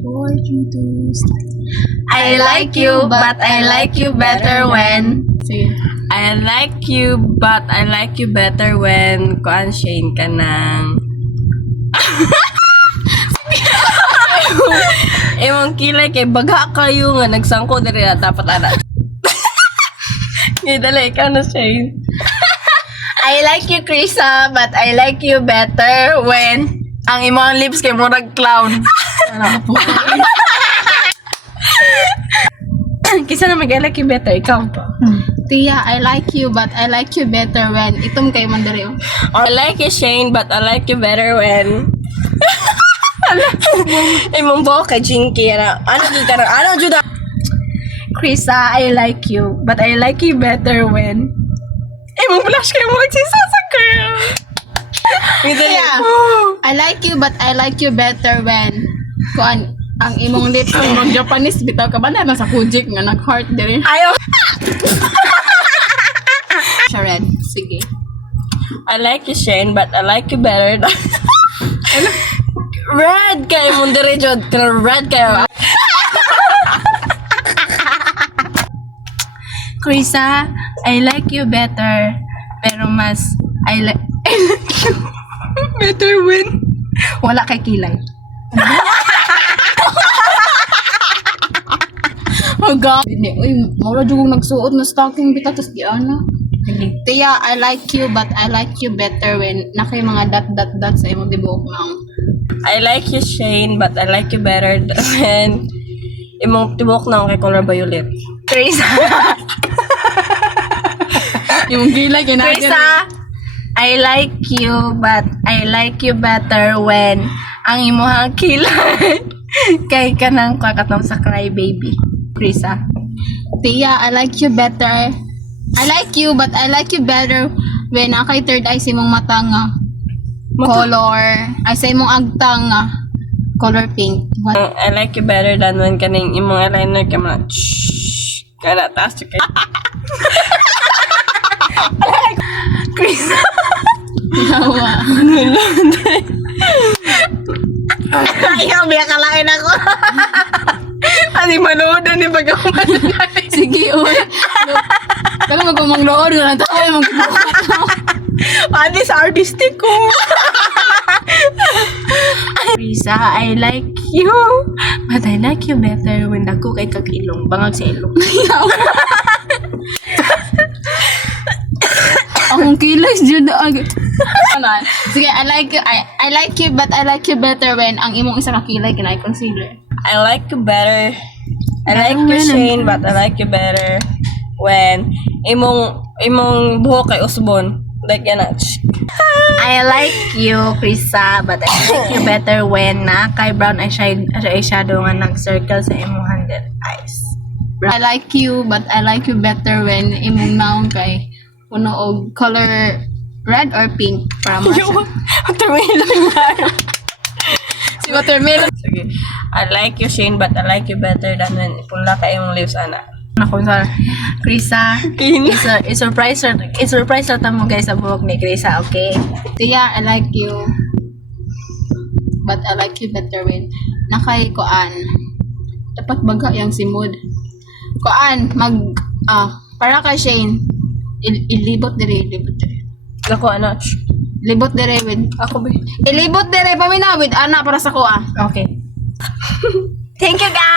4, 3, 2, start. I like you, but I like you better when... Sige. I like you, but I like you better when kuan Shane ka ng... Imong kilay kay baga kayo nga nagsangko diri na dapat ana. Ngidala ikaw na Shane. I like you, Krisa, but I like you better when ang imong lips kay murag clown. Kisa na mag-I like you better, ikaw pa. Tia, I like you, but I like you better when itom kay mandari. I like you, Shane, but I like you better when... Imong buhok kay Jinky. Ano dyan na? Krisa, I like you, but I like you better when... Imong blush kayo mo nagsisasag kayo. Tia, I like you, but I like you better when kuan ang imong lips kay mag Japanese bitaw ka ba na sa kujik nga nag-heart diri. Ayaw. Shared. Sige. I like you, Shane, but I like you better than... Red kayo mong diretso. Red kayo. Krisa, I like you better. Pero mas, I like you better when wala kay kilay. Oh God. Uy, mura jugong nagsuot na stocking bitaw tas di ana. Tia, I like you, but I like you better when nakay mga dot sa imong tibuok nang. I like you, Shane, but I like you better than imong tibok na kay color violet. Krisa. Yung gila ginagano. Krisa, I like you, but I like you better when ang imong kilay kay kanang kakatong sa cry baby. Krisa. Tia, I like you better. I like you, but I like you better when nakay third eye sa imong mata nga color, ay sa imong agta nga color pink. What? I like you better than when kaning imong eyeliner ka man. Kada taas kay. Krisa. Yawa. Ayaw, biya kalain ako. Ani manood ni pag-uman. Sige, uy. Kala mo kung manglood na lang tayo, mag-ibukat mo. Adi sa artistic ko. Risa, I like you, but I like you better when dako kay kag-ilong. Bangag sa ilong. Ang kilos jud ag. Anan. Sige, I like you, but I like you better when ang imong isa ka kilay kinay concealer. I like you better. I like you, Shane, but I like you better when imong buhok kay usbon. Like yan. I like you, Krisa, but I like you better when na kay brown eyeshadow nga nag-circle sa imong under eyes. I like you, but I like you better when imong naong kay puno og color red or pink para mo siya. Watermelon yan. Si watermelon. Sige. I like you, Shane, but I like you better than when pula ka yung lips, ana. Ako sa Krisa, i-surprise lang mo guys sa buhok ni Krisa, okay? Tia, I like you, but I like you better when nakay koan. Dapat baga yang si mood. Koan, para kay Shane, ilibot dire. Ako, ano? Libot dire with. Ako ba? Ilibot dire paminaw with ana para sa ko ah. Okay. Thank you guys!